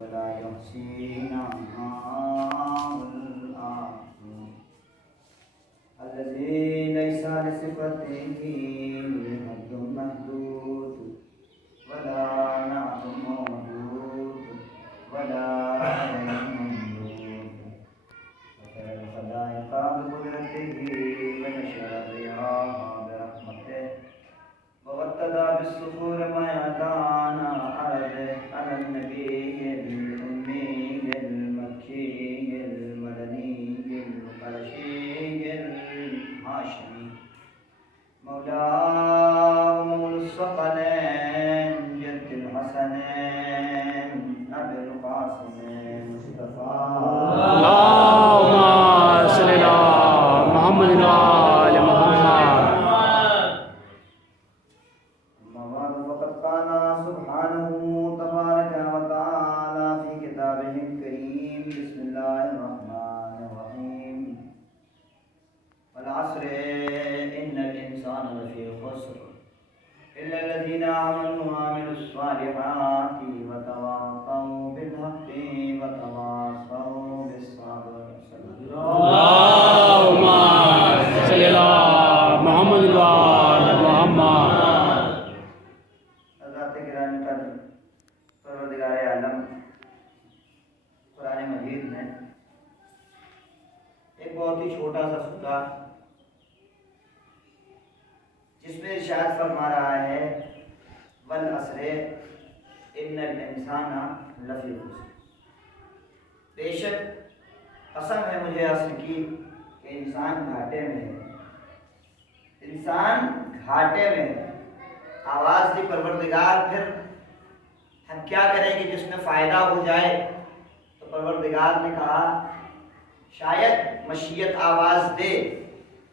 ولا يحصي نعماء الآخر الذي ليس لصفته حد محدود ولا نعم موجود ولا علم ممدود وخير الخلائق بقدرته ونشر الرياح برحمته وابتدى بالسفور ما يدانا على النبي الأمي المكي المدني القرشي الهاشمي مولاه مولى الثقلين جد الحسنين أبي القاسم مصطفى اللهم صل على محمد وآل محمد. أما بعد فقد قال سبحانه تبارك وتعالى في كتابه الكريم بسم الله الرحمن الرحيم والعصر إن الإنسان لفي خسر إلا الذين آمنوا وعملوا الصالحات وتواصوا بالحق وتواصوا بالصبر. اللهم صل على محمد وآل محمد. حضرات گرامی قدر، پروردگار عالم قرآن مجید میں ایک بہت ہی چھوٹا سا سورہ جس میں ارشاد فرما رہا ہے والعصر ان الانسان لفی خسر، بے شک قسم ہے مجھے عصر کی کہ انسان گھاٹے میں ہے، انسان گھاٹے میں ہے۔ آواز دی پروردگار، پھر ہم کیا کریں کہ جس میں فائدہ ہو جائے؟ تو پروردگار نے کہا شاید مشیت آواز دے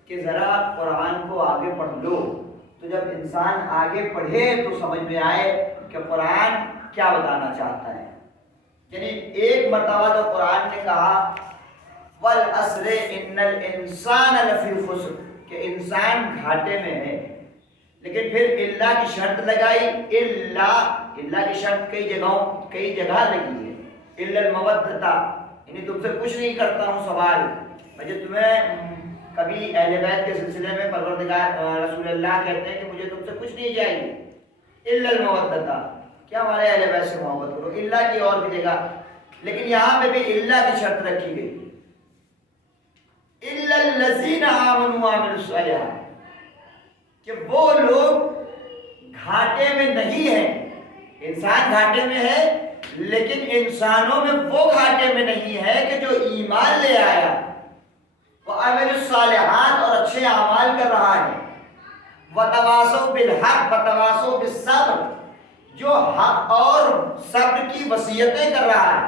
کہ ذرا قرآن کو آگے پڑھ لو، تو جب انسان آگے پڑھے تو سمجھ میں آئے کہ قرآن کیا بتانا چاہتا ہے۔ یعنی ایک مرتبہ تو قرآن نے کہا والعصر ان الانسان لفی خسر، کہ انسان گھاٹے میں ہے، لیکن پھر اللہ کی شرط لگائی۔ اللہ کی شرط کئی جگہ لگی ہے۔ الا المودۃ، یعنی تم سے کچھ نہیں کرتا ہوں سوال، مجھے تمہیں کبھی اہل بیت کے سلسلے میں پروردگار رسول اللہ کہتے ہیں کہ مجھے تم سے کچھ نہیں چاہیے، الا المودۃ، کیا ہمارے اہل بیت سے محبت کرو، اللہ کی اور بھی جگہ، لیکن یہاں پہ بھی اللہ کی شرط رکھی گئی، الا الذین آمنوا وعملوا الصالحات، کہ وہ لوگ گھاٹے میں نہیں ہیں۔ انسان گھاٹے میں ہے، لیکن انسانوں میں وہ گھاٹے میں نہیں ہے کہ جو ایمان لے آیا، وہ عمل الصالحات اور اچھے اعمال کر رہا ہے، وتواصوا بالحق وتواصوا بالصبر، جو حق اور صبر کی وصیتیں کر رہا ہے۔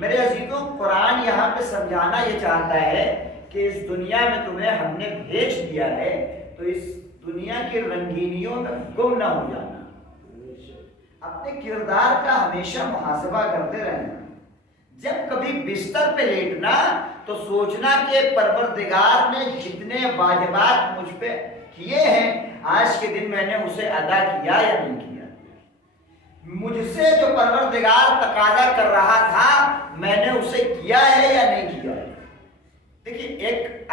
میرے عزیزوں، قرآن یہاں پہ سمجھانا یہ چاہتا ہے کہ اس دنیا میں تمہیں ہم نے بھیج دیا ہے، تو اس دنیا کی رنگینیوں میں گم نہ ہو جانا، اپنے کردار کا ہمیشہ محاسبہ کرتے رہنا۔ جب کبھی بستر پہ لیٹنا تو سوچنا کہ پروردگار نے جتنے واجبات مجھ پہ کیے ہیں آج کے دن میں نے اسے ادا کیا یا نہیں کیا، مجھ سے جو پروردگار تقاضا کر رہا تھا میں نے اسے کیا ہے یا نہیں کیا۔ دیکھیے ایک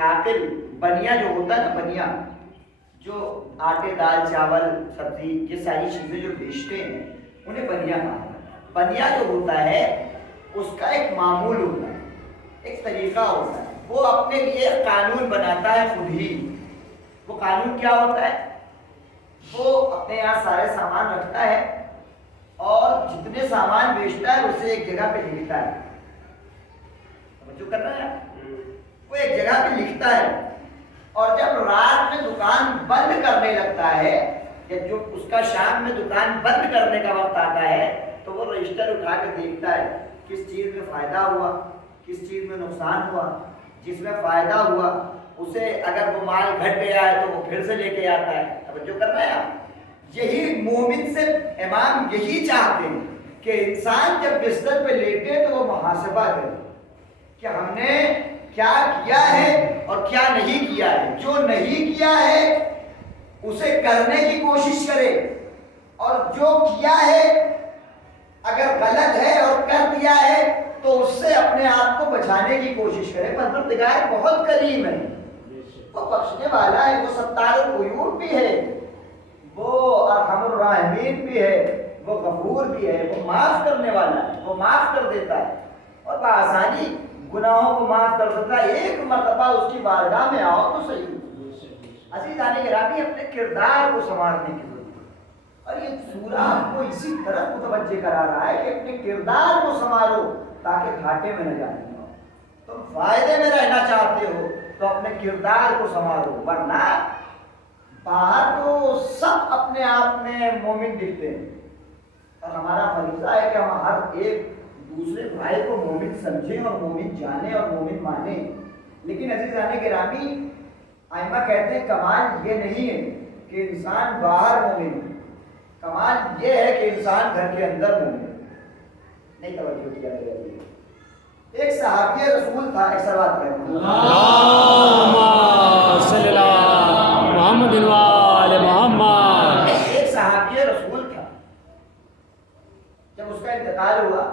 عاقل بنیا جو ہوتا ہے نا، بنیا جو آٹے دال چاول سبزی یہ ساری چیزیں جو بیچتے ہیں انہیں بنیا کہا ہے۔ بنیا جو ہوتا ہے اس کا ایک معمول ہوتا ہے، ایک طریقہ ہوتا ہے، وہ اپنے لیے قانون بناتا ہے خود ہی۔ وہ قانون کیا ہوتا ہے؟ وہ اپنے یہاں سارے سامان رکھتا ہے اور جتنے سامان بیچتا ہے اسے ایک جگہ پہ لکھتا ہے، توجہ کر رہے ہیں؟ وہ ایک جگہ پہ لکھتا ہے، اور جب رات میں دکان بند کرنے لگتا ہے یا جو اس کا شام میں دکان بند کرنے کا وقت آتا ہے تو وہ رجسٹر اٹھا کے دیکھتا ہے کس چیز میں فائدہ ہوا، کس چیز میں نقصان ہوا۔ جس میں فائدہ ہوا اسے اگر وہ مال گھٹ گیا ہے تو وہ پھر سے لے کے آتا ہے، توجہ کر رہے ہیں آپ؟ یہی مومن سے امام یہی چاہتے ہیں کہ انسان جب بستر پہ لیٹے تو وہ محاسبہ کرے کہ ہم نے کیا کیا ہے اور کیا نہیں کیا ہے۔ جو نہیں کیا ہے اسے کرنے کی کوشش کرے، اور جو کیا ہے اگر تو اس سے اپنے آپ کو بچانے کی کوشش کرے۔ پروردگار بہت کریم ہے، وہ بخشنے والا ہے، وہ ستار العیوب بھی ہے، وہ ارحم الراحمین بھی ہے، وہ غفور بھی ہے، وہ معاف کرنے والا ہے، وہ معاف کر دیتا ہے اور بآسانی گناہوں کو معاف کر دیتا ہے۔ ایک مرتبہ اس کی بارگاہ میں آؤ تو صحیح۔ عزیزان گرامی، اپنے کردار کو سنوارنے کی ضرورت ہے، اور یہ سورہ آپ کو اسی طرح متوجہ کرا رہا ہے کہ اپنے کردار کو سنوارو تاکہ گھاٹے میں نہ جانے ہو۔ تم فائدے میں رہنا چاہتے ہو تو اپنے کردار کو سنوارو، ورنہ باہر تو سب اپنے آپ میں مومن دکھتے ہیں، اور ہمارا فریضہ ہے کہ ہم ہر ایک دوسرے بھائی کو مومن سمجھیں اور مومن جانیں اور مومن مانیں۔ لیکن عزیزان گرامی، ائمہ کہتے ہیں کمال یہ نہیں ہے کہ انسان باہر مومن ہے، کمال یہ ہے کہ انسان گھر کے اندر مومن ہے۔ نہیں توجہ کیا گیا۔ ایک صحابی رسول تھا، ایک سوال ہے اللہم صلی اللہ محمد وآل محمد۔ ایک صحابی رسول تھا، جب اس کا انتقال ہوا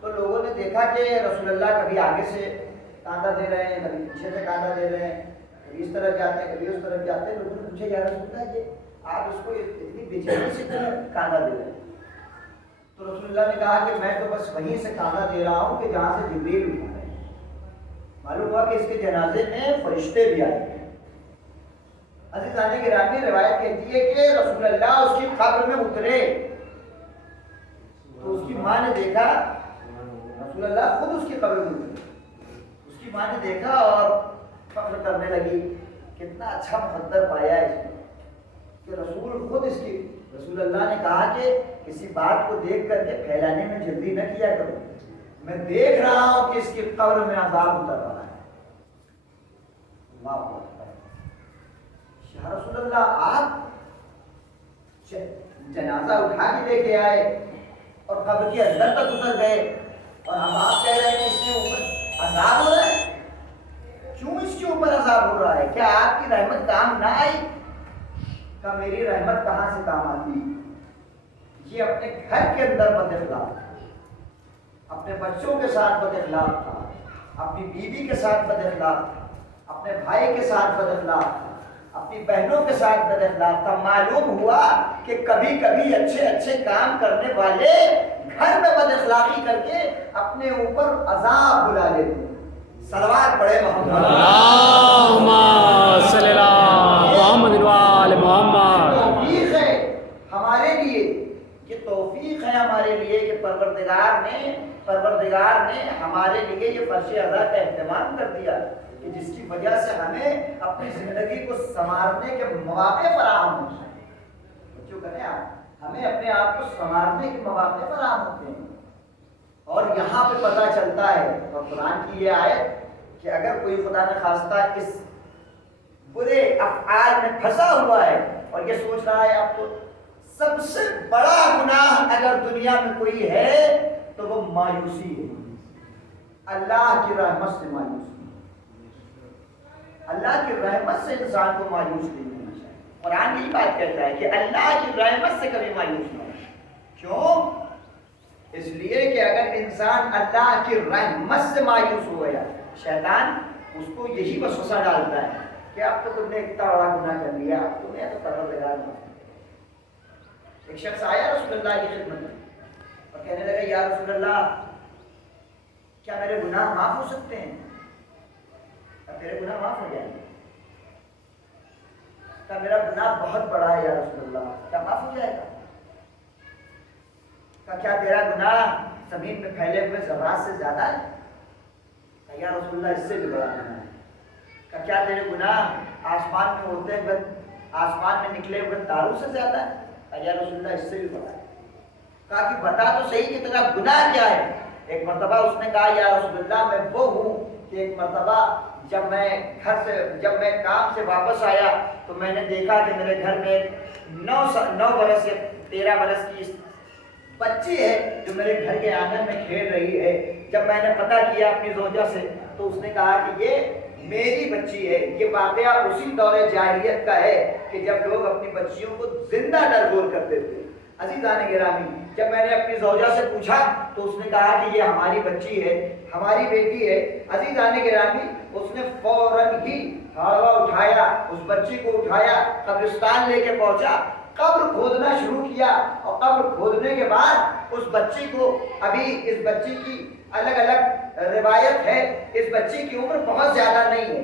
تو لوگوں نے دیکھا کہ رسول اللہ کبھی آگے سے کاندھا دے رہے ہیں، کبھی پیچھے سے کاندھا دے رہے ہیں، کبھی اس طرف جاتے ہیں، کبھی اس طرف جاتے ہیں۔ لوگوں نے پوچھا یا رسول اللہ جی آپ اس کو اتنی بے چینی سے کیوں کاندھا دے رہے ہیں؟ تو رسول اللہ نے کہا کہ میں تو بس وہیں سے کاندھا دے رہا ہوں کہ جہاں سے جبریل اٹھا رہے ہیں۔ معلوم ہوا کہ اس کے جنازے میں فرشتے بھی آئے ہیں۔ عزیزان گرامی، روایت کہتی ہے کہ رسول اللہ اس کی قبر میں اترے تو اس کی ماں نے دیکھا، رسول اللہ خود اس کی قبر میں اترے، اس کی ماں نے دیکھا اور فخر کرنے لگی، کتنا اچھا مقدر پایا ہے اس نے کہ رسول خود اس کی۔ رسول اللہ نے کہا کہ کسی بات کو دیکھ کر کے پھیلانے میں جلدی نہ کیا کرو، میں دیکھ رہا ہوں کہ اس کی قبر میں عذاب اتر رہا ہے۔ اللہ اکبر۔ یا رسول اللہ آپ جنازہ اٹھا کے لے کے آئے اور قبر کے اندر تک اتر گئے، اور اب آپ کہہ رہے ہیں کہ اس کے اوپر عذاب ہو رہا ہے؟ کیوں اس کے اوپر عذاب ہو رہا ہے؟ کیا آپ کی رحمت کام نہ آئی؟ کہ میری رحمت کہاں سے کام آتی؟ یہ اپنے گھر کے اندر بد اخلاق تھا، اپنے بچوں کے ساتھ بد اخلاق تھا، اپنی بیوی کے ساتھ بد اخلاق تھا، اپنے بھائی کے ساتھ بد اخلاق تھا، اپنی بہنوں کے ساتھ بد اخلاق تھا۔ معلوم ہوا کہ کبھی کبھی اچھے اچھے کام کرنے والے گھر میں بد اخلاقی کر کے اپنے اوپر عذاب بلا لیتے۔ صلوات پڑھے محمد۔ اللہم صلی اللہ محمد وآل محمد۔ توفیق ہے ہمارے لیے، یہ توفیق ہے ہمارے لیے کہ پروردگار نے ہمارے لیے یہ فرش ادا کا اہتمام کر دیا کہ جس کی وجہ سے ہمیں اپنی زندگی کو سنوارنے کے مواقع فراہم ہوتے ہیں۔ جو کریں آپ، ہمیں اپنے آپ کو سنوارنے کے مواقع فراہم ہوتے ہیں، اور یہاں پہ پتہ چلتا ہے، اور قرآن کی یہ آیت کہ اگر کوئی خدا نہ خواستہ اس برے افعال میں پھنسا ہوا ہے اور یہ سوچ رہا ہے اب تو سب سے بڑا گناہ اگر دنیا میں کوئی ہے تو وہ مایوسی ہے، اللہ کی رحمت سے مایوسی، اللہ کی رحمت سے انسان کو مایوس نہیں ہونا چاہیے۔ قرآن یہی بات کہتا ہے کہ اللہ کی رحمت سے کبھی مایوس نہ ہو۔ کیوں؟ اس لیے کہ اگر انسان اللہ کی رحمت سے مایوس ہو گیا، شیطان اس کو یہی وسوسہ ڈالتا ہے کہ اب تو تم نے اتنا بڑا گناہ کر لیا، اب تمہیں تو پروردگار معاف۔ ایک شخص آیا رسول اللہ کی خدمت میں اور کہنے لگا یا رسول اللہ کیا میرے گناہ معاف ہو سکتے ہیں؟ کیا میرے گناہ معاف ہو جائیں گے؟ کیا میرا گناہ بہت بڑا ہے یا رسول اللہ، کیا معاف ہو جائے گا؟ کیا تیرا گناہ زمین میں پھیلے ہوئے ذرات سے زیادہ ہے؟ کہ یا رسول اللہ اس سے بھی بڑا گناہ ہے۔ کیا تیرے گناہ آسمان میں اڑتے ہوئے، آسمان میں نکلے ہوئے تاروں سے زیادہ ہے؟ کہ یا رسول اللہ اس سے بھی بڑا ہے۔ کہا کہ بتا تو صحیح کہ تیرا گناہ کیا ہے؟ ایک مرتبہ اس نے کہا یا رسول اللہ میں وہ ہوں کہ ایک مرتبہ جب میں کام سے واپس آیا تو میں نے دیکھا کہ میرے گھر میں 9 برس یا 13 برس کی بچی ہے جو میرے گھر کے آنگن میں کھیل رہی ہے۔ جب میں نے پتہ کیا اپنی زوجہ سے تو اس نے کہا کہ یہ میری بچی ہے۔ یہ واقعہ اسی دور جاہلیت کا ہے کہ جب لوگ اپنی بچیوں کو زندہ ڈرگور کرتے تھے۔ عزیزان گرامی جب میں نے اپنی زوجہ سے پوچھا تو اس نے کہا کہ یہ ہماری بچی ہے، ہماری بیٹی ہے۔ عزیزان گرامی اس نے فوراً ہی ہاڑوا اٹھایا، اس بچی کو اٹھایا، قبرستان لے کے پہنچا، قبر کھودنا شروع کیا، اور قبر کھودنے کے بعد اس بچی کو، ابھی اس بچی کی الگ الگ روایت ہے، اس بچی کی عمر بہت زیادہ نہیں ہے،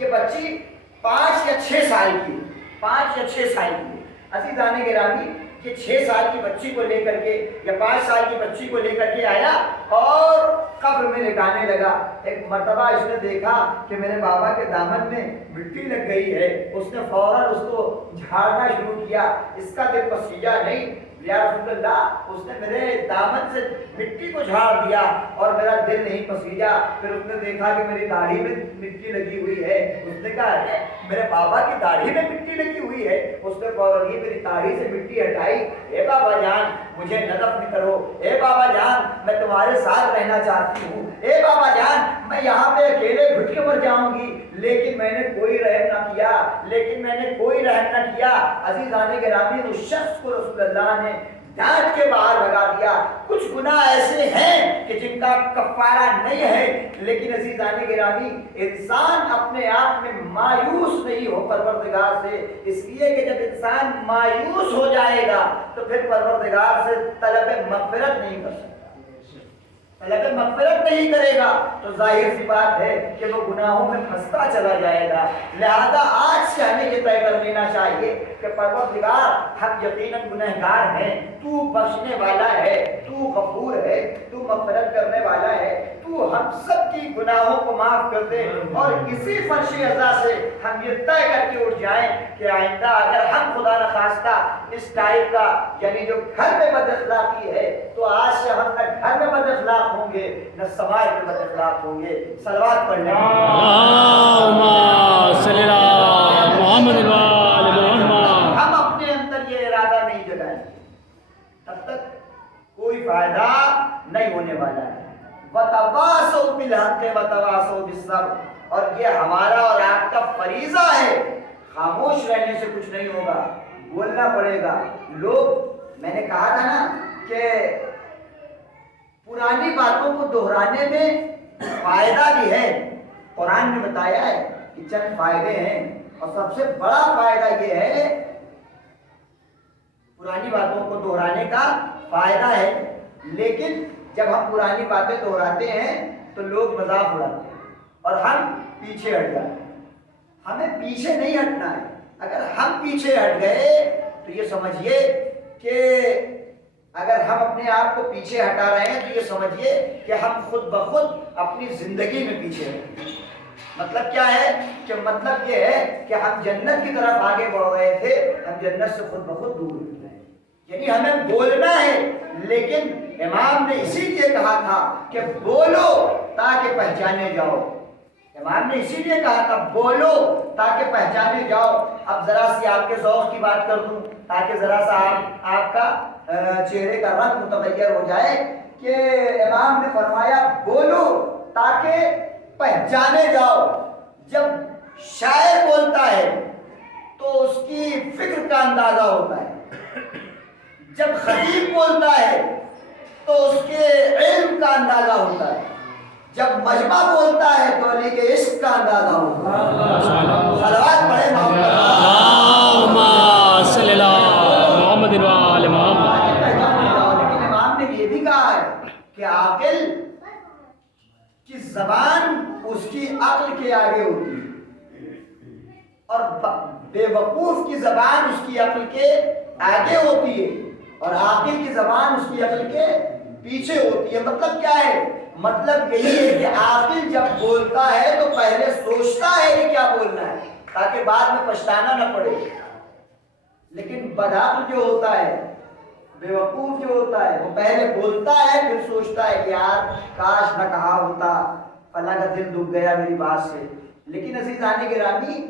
یہ بچی 5 یا 6 سال کی، 5 یا 6 سال کی۔ عزیزان گرامی یہ 6 سال کی بچی کو لے کر کے یا 5 سال کی بچی کو لے کر کے آیا اور قبر میں لٹانے لگا۔ ایک مرتبہ اس نے دیکھا کہ میرے بابا کے دامن میں مٹی لگ گئی ہے، اس نے فوراً اس کو جھاڑنا شروع کیا، اس کا دل پسیجا نہیں، یا رسول اللہ اس نے میرے دامن سے مٹی کو جھاڑ دیا اور میرا دل نہیں پسیجا۔ پھر اس نے دیکھا کہ میری داڑھی میں مٹی لگی ہوئی ہے، اس نے کہا ارے میرے بابا کی داڑھی میں مٹی لگی ہوئی ہے، اس نے فوراً ہی میری داڑھی سے مٹی ہٹائی۔ اے بابا جان مجھے نظف نہ کرو، اے بابا جان میں تمہارے ساتھ رہنا چاہتی ہوں، اے بابا جان میں یہاں پہ اکیلے گھٹ کے مر جاؤں گی، لیکن میں نے کوئی رحم نہ کیا، لیکن میں نے کوئی رحم نہ کیا۔ عزیزان گرامی اس شخص کو رسول اللہ نے ڈانٹ کے باہر لگا دیا۔ کچھ گناہ ایسے ہیں کہ جن کا کفارہ نہیں ہے، لیکن عزیزان گرامی انسان اپنے آپ میں مایوس نہیں ہو پروردگار سے، اس لیے کہ جب انسان مایوس ہو جائے گا تو پھر پروردگار سے طلب مغفرت نہیں کر سکتا، طلب مغفرت نہیں کرے گا تو ظاہر سی بات ہے کہ وہ گناہوں میں پھنستا چلا جائے گا۔ لہذا آج سے ہمیں یہ طے کر لینا چاہیے کہ پروردگار ہم یقیناً گنہگار ہیں، تو بخشنے والا ہے، تو غفور ہے، تو مغفرت کرنے والا ہے، تو ہم سب کی گناہوں کو معاف کر دے، اور اسی فرش عزا سے ہم یہ طے کر کے اٹھ جائیں کہ آئندہ اگر ہم خدا نخواستہ اس ٹائپ کا یعنی جو گھر میں بد اخلاقی ہے تو آج سے ہم نہ گھر میں بد اخلاق ہوں گے نہ سماج میں بد اخلاق ہوں گے۔ صلوات پڑھ لیں۔ اللہم صلی علی محمد و آل محمد۔ ہم اپنے اندر یہ ارادہ نہیں جگائیں تب تک کوئی فائدہ نہیں ہونے والا ہے۔ وَتَوَاصَوْا بِالْحَقِّ وَتَوَاصَوْا بِالصَّبْرِ، اور یہ ہمارا اور آپ کا فریضہ ہے، خاموش رہنے سے کچھ نہیں ہوگا، بولنا پڑے گا۔ لوگ، میں نے کہا تھا نا کہ پرانی باتوں کو دہرانے میں فائدہ بھی ہے، قرآن نے بتایا ہے کہ چند فائدے ہیں، اور سب سے بڑا فائدہ یہ ہے، پرانی باتوں کو دہرانے کا فائدہ ہے، لیکن جب ہم پرانی باتیں دہراتے ہیں تو لوگ مذاق اڑاتے ہیں اور ہم پیچھے ہٹ جاتے ہیں۔ ہمیں پیچھے نہیں ہٹنا ہے، اگر ہم پیچھے ہٹ گئے تو یہ سمجھیے کہ اگر ہم اپنے آپ کو پیچھے ہٹا رہے ہیں تو یہ سمجھیے کہ ہم خود بخود اپنی زندگی میں پیچھے ہیں۔ مطلب کیا ہے کہ مطلب یہ ہے کہ ہم جنت کی طرف آگے بڑھ رہے تھے، ہم جنت سے خود بخود دور ہو رہے ہیں۔ یعنی ہمیں بولنا ہے، لیکن امام نے اسی لیے کہا تھا کہ بولو تاکہ پہچانے جاؤ، امام نے اسی لیے کہا تھا بولو تاکہ پہچانے جاؤ۔ اب ذرا سی آپ کے ذوق کی بات کر دوں تاکہ ذرا سا آپ کا چہرے کا رنگ متغیر ہو جائے، کہ امام نے فرمایا بولو تاکہ پہچانے جاؤ۔ جب شاعر بولتا ہے تو اس کی فکر کا اندازہ ہوتا ہے، جب خطیب بولتا ہے تو اس کے علم کا اندازہ ہوتا ہے، جب مجمع بولتا ہے تو علی کے عشق کا اندازہ ہوتا ہے۔ صلوات پڑھیں محمد۔ اللہم صلی علی محمد و آل محمد۔ لیکن امام نے یہ بھی کہا ہے کہ عاقل کی زبان اس کی عقل کے آگے ہوتی ہے، اور بے وقوف کی زبان اس کی عقل کے آگے ہوتی ہے، اور عاقل کی زبان اس کی عقل کے پیچھے ہوتی ہے۔ مطلب کیا ہے؟ مطلب یہی ہے کہ عاقل جب بولتا ہے تو پہلے سوچتا ہے کہ کیا بولنا ہے تاکہ بعد میں پچھتانا نہ پڑے، لیکن بدعقل جو ہوتا ہے، بے وقوف جو ہوتا ہے، وہ پہلے بولتا ہے پھر سوچتا ہے کہ یار کاش نہ کہا ہوتا، فلاں کا دل دکھ گیا میری بات سے۔ لیکن عزیزان گرامی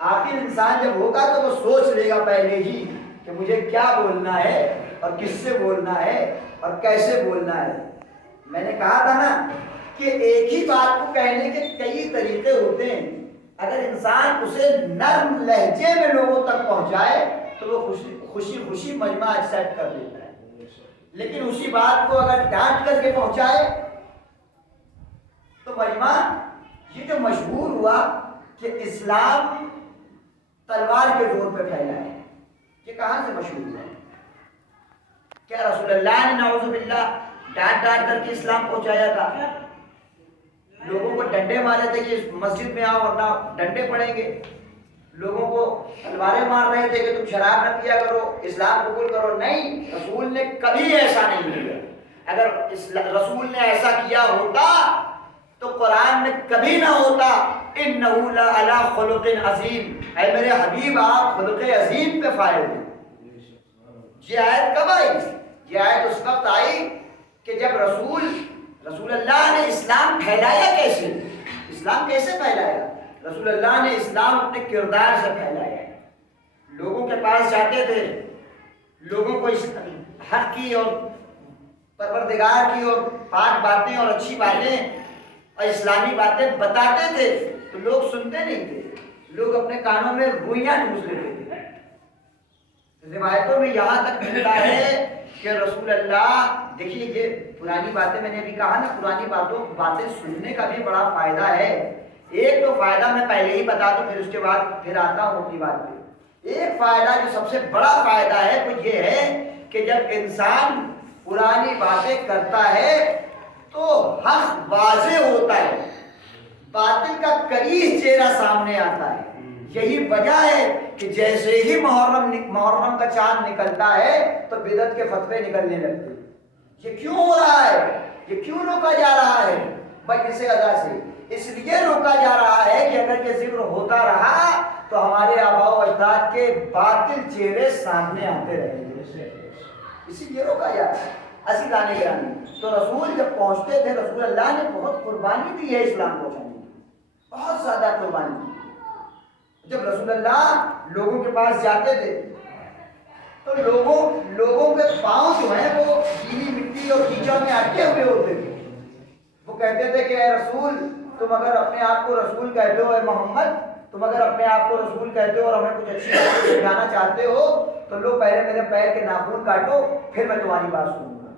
عاقل انسان جب ہوگا تو وہ سوچ لے گا پہلے ہی کہ مجھے کیا بولنا ہے اور کس سے بولنا ہے اور کیسے بولنا ہے۔ میں نے کہا تھا نا کہ ایک ہی بات کو کہنے کے کئی طریقے ہوتے ہیں، اگر انسان اسے نرم لہجے میں لوگوں تک پہنچائے تو وہ خوشی خوشی مجمع ایکسیپٹ کر لیتا ہے، لیکن اسی بات کو اگر ڈانٹ کر کے پہنچائے تو مجمع یہ جو مشہور ہوا کہ اسلام تلوار کے زور پہ پھیلا ہے، یہ کہاں سے مشہور ہوا؟ کیا رسول اللہ نے نعوذ باللہ ڈانٹ ڈانٹ کر کے اسلام پہنچایا تھا؟ لوگوں کو ڈنڈے مارے تھے کہ مسجد میں آؤ ورنہ ڈنڈے پڑیں گے، لوگوں کو تلواریں مار رہے تھے کہ تم شراب نہ پیا کرو، اسلام قبول کرو؟ نہیں، رسول نے کبھی ایسا نہیں کیا۔ اگر رسول نے ایسا کیا ہوتا تو قرآن میں کبھی نہ ہوتا اِنَّهُ لَعَلَىٰ خُلُقٍ عَظِيمٍ، اے میرے حبیب آپ خلق عظیم پہ فائل ہیں۔ یہ آیت کب آئی؟ یہ آیت اس وقت آئی کہ جب رسول اللہ نے اسلام پھیلایا۔ کیسے اسلام کیسے پھیلایا؟ رسول اللہ نے اسلام اپنے کردار سے پھیلایا ہے۔ لوگوں کے پاس جاتے تھے، لوگوں کو اس حق کی اور پروردگار کی اور پاک باتیں اور اچھی باتیں اور اسلامی باتیں بتاتے تھے تو لوگ سنتے نہیں تھے، لوگ اپنے کانوں میں روئیاں ٹھوس لیتے تھے۔ روایتوں میں یہاں تک ملتا ہے کہ رسول اللہ، دیکھیے یہ پرانی باتیں میں نے بھی کہا نا، پرانی باتیں سننے کا بھی بڑا فائدہ ہے۔ ایک تو فائدہ میں پہلے ہی بتا دوں، پھر اس کے بعد پھر آتا ہوں اپنی بات پہ۔ ایک فائدہ جو سب سے بڑا فائدہ ہے وہ یہ ہے کہ جب انسان پرانی باتیں کرتا ہے تو حق واضح ہوتا ہے، باطل کا کریز چہرہ سامنے آتا ہے۔ یہی وجہ ہے کہ جیسے ہی محرم کا چاند نکلتا ہے تو بدعت کے فتوے نکلنے لگتے ہیں۔ یہ کیوں ہو رہا ہے؟ یہ کیوں روکا جا رہا ہے؟ بھائی کسی وجہ سے اس لیے روکا جا رہا ہے کہ اگر یہ ذکر ہوتا رہا تو ہمارے آباء و اجداد کے باطل چہرے سامنے آتے رہیں گے، اسی لیے روکا جا رہا ہے۔ عزیزان گرامی، تو رسول جب پہنچتے تھے، رسول اللہ نے بہت قربانی دی ہے اسلام پہنچانے کی، بہت زیادہ قربانی دی۔ جب رسول اللہ لوگوں کے پاس جاتے تھے تو لوگوں کے پاؤں جو ہیں وہ گیلی مٹی اور کیچڑ میں اٹکے ہوئے ہوتے تھے۔ وہ کہتے تھے کہ اے رسول، تم اگر اپنے آپ کو رسول کہتے ہو، اے محمد تم اگر اپنے آپ کو رسول کہتے ہو اور ہمیں کچھ اچھی باتیں سکھانا چاہتے ہو تو لو پہلے میرے پیر کے ناخن کاٹو، پھر میں تمہاری بات سنوں گا۔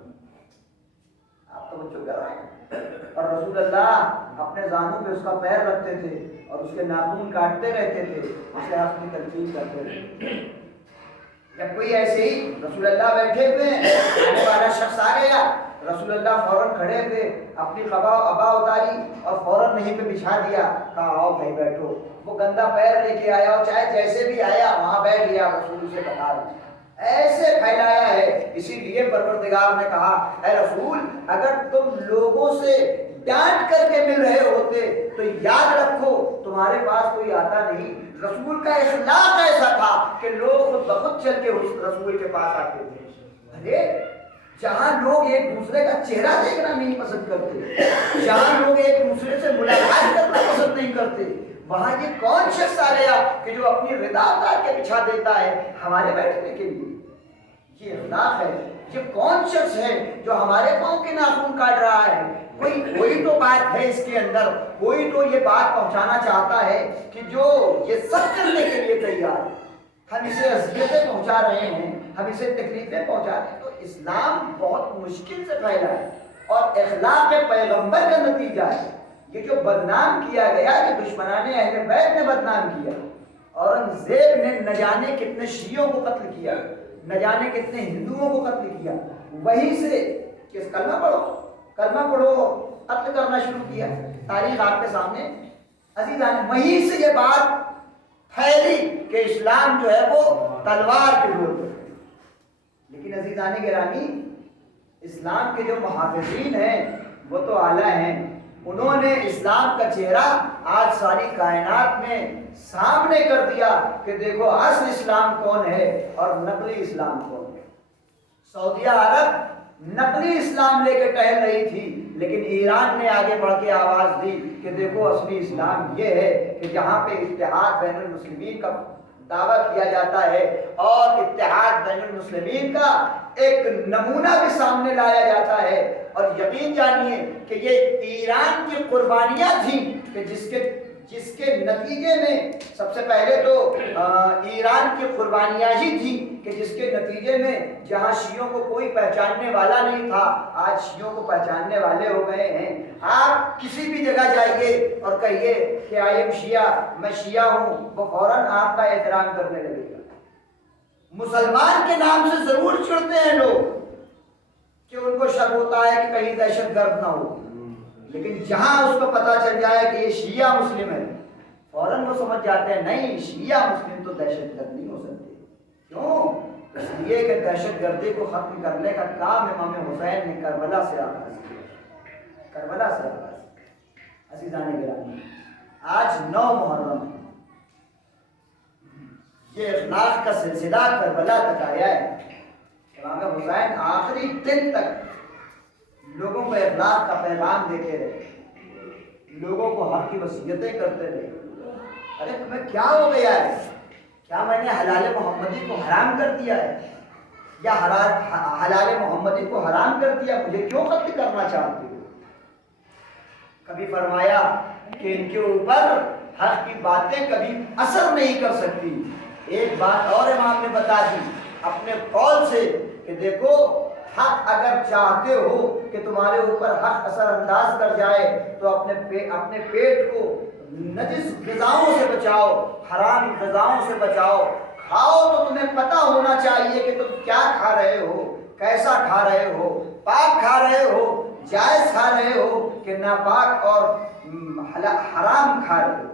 آپ تو بچوں کر رہے ہیں۔ اور رسول اللہ اپنے زانوں پہ اس کا پیر رکھتے تھے اور اس کے ناخن کاٹتے رہتے تھے، اسے آپ کی تلقین کرتے تھے۔ جب کوئی ایسے ہی رسول اللہ بیٹھے ہوئے آنے والا شخص آ گیا، رسول اللہ فوراً کھڑے ہوئے، اپنی ابا اتاری اور فوراً نہیں پہ بچھا دیا، کہا آؤ بھائی بیٹھو۔ وہ گندا پیر لے کے آیا اور چاہے جیسے بھی آیا وہاں بیٹھ گیا، رسول سے بتا رہا، ایسے پھیلایا ہے۔ اسی لیے پروردگار نے کہا اے رسول، اگر تم لوگوں سے ڈانٹ کر کے مل رہے ہوتے تو یاد رکھو تمہارے پاس کوئی آتا نہیں۔ رسول کا اخلاق ایسا تھا کہ لوگ خود بخود چل کے رسول کے پاس آتے تھے۔ ارے جہاں لوگ ایک دوسرے کا چہرہ دیکھنا نہیں پسند کرتے، جہاں لوگ ایک دوسرے سے ملاقات کرنا پسند نہیں کرتے، وہاں یہ کون شخص آ گیا کہ جو اپنی رضا اتار کے بچھا دیتا ہے ہمارے بیٹھنے کے لیے؟ یہ اخلاق ہے۔ یہ کون شخص ہے جو ہمارے پاؤں کے ناخن کاٹ رہا ہے؟ کوئی تو بات ہے اس کے اندر، کوئی تو یہ بات پہنچانا چاہتا ہے کہ جو یہ سب کرنے کے لیے تیار ہے۔ ہم اسے اذیتیں پہنچا رہے ہیں، ہم اسے تکلیفیں پہنچا رہے ہیں۔ تو اسلام بہت مشکل سے پھیلا ہے اور اخلاق پیغمبر کا نتیجہ ہے۔ یہ جو بدنام کیا گیا، یہ دشمنان اہل بیت نے بدنام کیا۔ اورنگزیب نے نہ جانے کتنے شیعوں کو قتل کیا، نہ جانے کتنے ہندوؤں کو قتل کیا، وہیں سے کہ کلمہ پڑھو قتل کرنا شروع کیا۔ تاریخ آپ کے سامنے عزیزان، وہیں سے یہ بات پھیلی کہ اسلام جو ہے وہ تلوار کے زور پر۔ لیکن عزیزان گرامی، اسلام کے جو محافظین ہیں وہ تو اعلیٰ ہیں، انہوں نے اسلام کا چہرہ آج ساری کائنات میں سامنے کر دیا کہ دیکھو اصل اسلام کون ہے اور نقلی اسلام کون ہے۔ سعودیہ عرب نقلی اسلام لے کے ٹہل رہی تھی، لیکن ایران نے آگے بڑھ کے آواز دی کہ دیکھو اصلی اسلام یہ ہے کہ جہاں پہ اتحاد بین المسلمین کا دعویٰ کیا جاتا ہے اور اتحاد بین المسلمین کا ایک نمونہ بھی سامنے لایا جاتا ہے۔ اور یقین جانیے کہ یہ ایران کی قربانیاں تھیں کہ جس کے جس کے نتیجے میں سب سے پہلے تو ایران کی قربانیاں ہی تھی کہ جس کے نتیجے میں جہاں شیعوں کو کوئی پہچاننے والا نہیں تھا آج شیعوں کو پہچاننے والے ہو گئے ہیں۔ آپ کسی بھی جگہ جائیے اور کہیے کہ آئی ایم شیعہ، میں شیعہ ہوں، وہ فوراً آپ کا احترام کرنے لگے گا۔ مسلمان کے نام سے ضرور چڑھتے ہیں لوگ کہ ان کو شک ہوتا ہے کہ کہیں دہشت گرد نہ ہو، لیکن جہاں اس کو پتہ چل جائے کہ یہ شیعہ مسلم ہے فوراً وہ سمجھ جاتے ہیں نہیں شیعہ مسلم تو دہشت گرد نہیں ہو سکتے۔ کیوں؟ اس لیے کہ دہشت گردی کو ختم کرنے کا کام امام حسین نے کربلا سے آغاز کیا، کربلا سے آغاز کیا۔ عزیزان گرامی، آج 9 محرم ہے، یہ اخلاق کا سلسلہ کربلا تک آیا ہے۔ امام حسین آخری دن تک لوگوں کو اخلاق کا پیغام دیتے رہے، لوگوں کو حق کی وصیتیں کرتے رہے۔ ارے تمہیں کیا ہو گیا ہے؟ کیا میں نے حلال محمدی کو حرام کر دیا ہے یا حلال محمدی کو حرام کر دیا؟ مجھے کیوں قتل کرنا چاہتے ہو؟ کبھی فرمایا کہ ان کے اوپر حق کی باتیں کبھی اثر نہیں کر سکتی۔ ایک بات اور امام نے بتا دی اپنے قول سے کہ دیکھو حق اگر چاہتے ہو کہ تمہارے اوپر حق اثر انداز کر جائے تو اپنے پیٹ کو نجس غذاؤں سے بچاؤ، حرام غذاؤں سے بچاؤ۔ کھاؤ تو تمہیں پتہ ہونا چاہیے کہ تم کیا کھا رہے ہو، کیسا کھا رہے ہو، پاک کھا رہے ہو، جائز کھا رہے ہو کہ ناپاک اور حرام کھا رہے ہو۔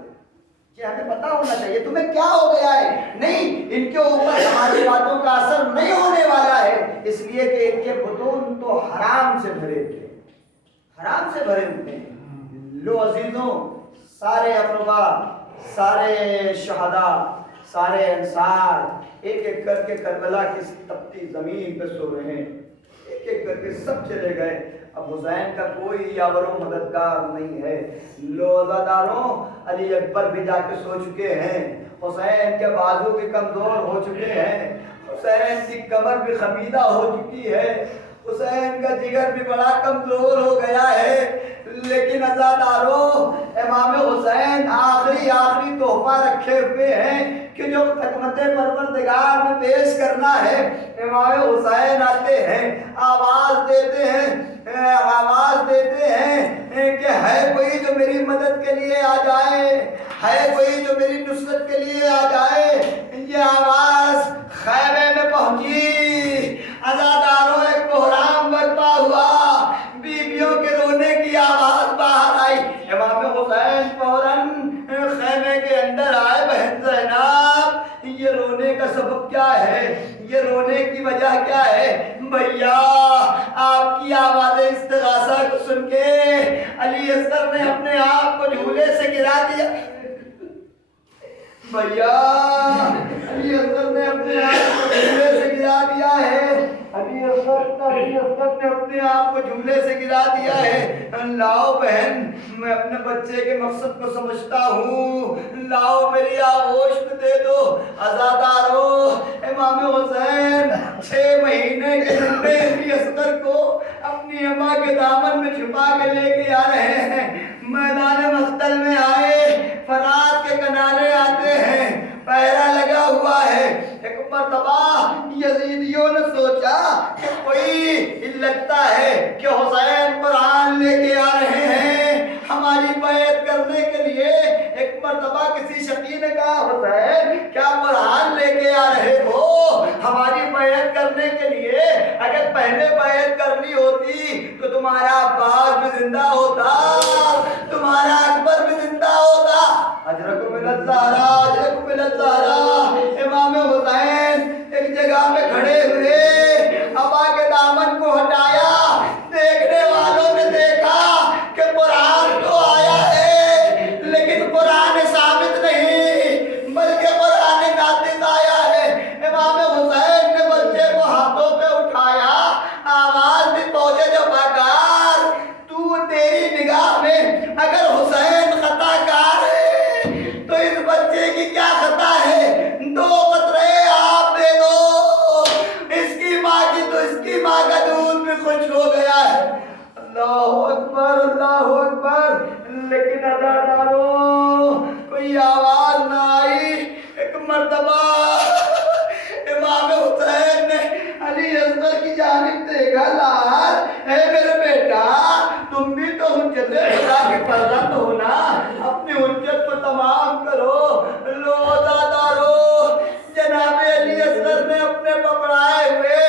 یہ ہمیں پتہ ہونا چاہیے تمہیں کیا ہو گیا ہے۔ نہیں، ان کے اوپر ہماری باتوں کا اثر نہیں ہونے والا ہے، اس لیے کہ ان کے بطون تو حرام سے بھرے تھے، حرام سے بھرے ہوئے ہیں۔ لو عزیزوں، سارے اقربا، سارے شہداء، سارے انصار ایک ایک کر کے کربلا کی تپتی زمین پہ سو رہے ہیں، ایک ایک کر کے سب چلے گئے۔ اب حسین کا کوئی یاور و مددگار نہیں ہے۔ لو عزاداروں، علی اکبر بھی جا کے سو چکے ہیں، حسین کے بازو بھی کمزور ہو چکے ہیں، حسین کی کمر بھی خمیدہ ہو چکی ہے، حسین کا جگر بھی بڑا کمزور ہو گیا ہے، لیکن عزاداروں امام حسین آخری تحفہ رکھے ہوئے ہیں کہ جو خدمت پروردگار میں پیش کرنا ہے۔ امام حسین آتے ہیں، آواز دیتے ہیں کہ ہے کوئی جو میری مدد کے لیے آ جائے، ہے کوئی جو میری نصرت کے لیے آ جائے۔ یہ آواز خیمے میں پہنچی، عزاداروں ایک بحران برپا ہوا، بیویوں کے رونے کی آواز باہر آئی۔ امام حسین فوراً خیمے کے اندر آئے، بہن زینب یہ رونے کا سبب کیا ہے، یہ رونے کی وجہ کیا ہے؟ بھیا آپ کی آواز استغاثہ کو سن کے علی اصغر نے اپنے آپ کو جھولے سے گرا دیا۔ بھیا علی اصغر نے اپنے آپ کو جھولے سے گرا دیا ہے، علی اصغر نے اپنے آپ کو جھولے سے گرا دیا ہے۔ لاؤ بہن، میں اپنے بچے کے مقصد کو سمجھتا ہوں، لاؤ میری آغوش میں دے دو۔ عزاداروں، امام حسین 6 مہینے کے لمبے علی اصغر کو اپنی اماں کے دامن میں چھپا کے لے کے آ رہے ہیں۔ میدان مقتل میں آئے، فرات کے کنارے آتے ہیں، پہرا لگا ہوا ہے۔ ایک مرتبہ یزیدیوں نے سوچا کہ کوئی لگتا ہے کہ حسین قرآن لے کے آ رہے ہیں ہماری بیعت کرنے کے لیے۔ ایک مرتبہ کسی شقی نے کہا حسین کیا قرآن لے کے آ رہے ہو ہماری بیعت کرنے کے لیے؟ اگر پہلے بیعت کرنی ہوتی تو تمہارا عباس بھی زندہ ہوتا، تمہارا اکبر بھی زندہ ہوتا۔ اجرکم من الزہرا، اجرکم من الزہرا۔ امام حسین ایک جگہ میں کھڑے ہوئے، ابا کے دامن کو ہٹایا، دیکھنے والوں نے دیکھا کہ قرآن تو آیا ہے لیکن قرآن ثابت نہیں بلکہ قرآن ناطق آیا ہے۔ امام حسین نے بچے کو ہاتھوں پہ اٹھایا، آواز دی پہنچے جو باکار تو تیری نگاہ میں اگر حسین خطا کار ہے تو اس بچے کی کیا خطا ہے؟ 2 قطرے آپ دے دو، اس کی ماں کا دودھ بھی خشک ہو گیا ہے۔ اللہ اکبر، اللہ اکبر۔ لیکن عزاداروں کوئی آواز نہ آئی۔ ایک مرتبہ امام حسین نے علی اصغر کی جانب دیکھا، لال اے میرے بیٹا تم بھی تو حجت خدا کے فرزند ہو نا، اپنی حجت کو تمام کرو۔ لو دادارو، جناب علی اصغر نے اپنے پکڑائے ہوئے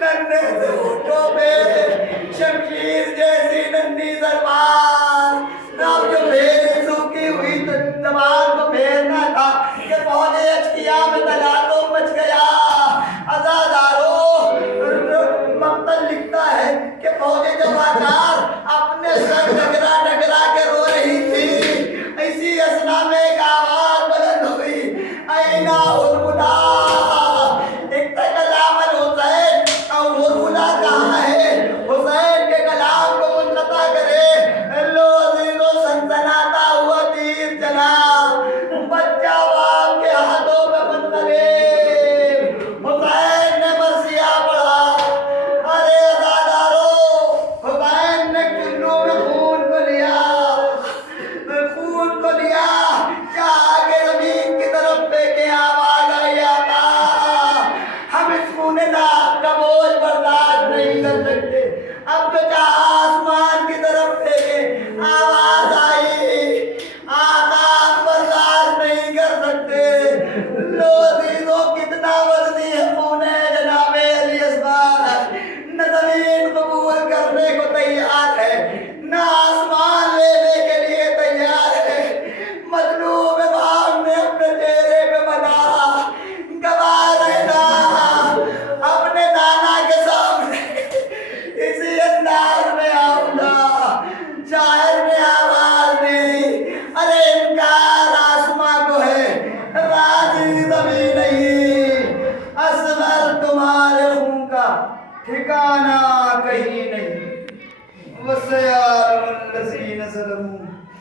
ننھے سے ہونٹوں پہ شمشیر جیسی ننھی زبان، اب جو پھیری سوکھی ہوئی زبان کو پھیرنا تھا کہ فوج اشقیا میں تلاطم مچ گیا۔ عزادارو، مقتل لکھتا ہے کہ فوج جفاکار اپنے سر ڈگرا ڈگرا کے رو رہی تھی، اسی اثنا میں ایک آواز بلند ہوئی، اینا ہرملا، کلام الحسین، اور ہرملا کہاں ہے؟ حسین کے کلام کو منقطع کرے۔ لو عزیزو، سنسناتا ہوا تیر چلا، بچہ باپ کے ہاتھوں میں منقلب، حسین نے مرثیہ پڑھا۔ ارے عزادارو، حسین نے چلو میں خون کو لیا، چاہ کے زمین کی طرف پھینکے، آواز آئی آقا ہم اس خون ناب کا بوجھ برداشت نہیں کر سکتے، اب تو چاہ آسمان کی طرف پھینکے، آواز آئی آقا ہم برداشت نہیں کر سکتے۔ لو عزیزو، کتنا وزنی ہے خون جناب علی اصغر، نہ زمین قبول کرنے کو تیار ہے، نہ آسمان لینے کے لیے تیار ہے۔ مظلوم امام نے اپنے چہرے پہ بنا، گواہ رہنا اپنے نانا کے سامنے اسی انداز میں آؤں گا۔ شاعر نے آواز دی، ارے انکار آسماں کو ہے، راضی زمین نہیں، اصغر تمہارے خون کا ٹھکانہ کہیں نہیں، وسيعلم الذين ظلموا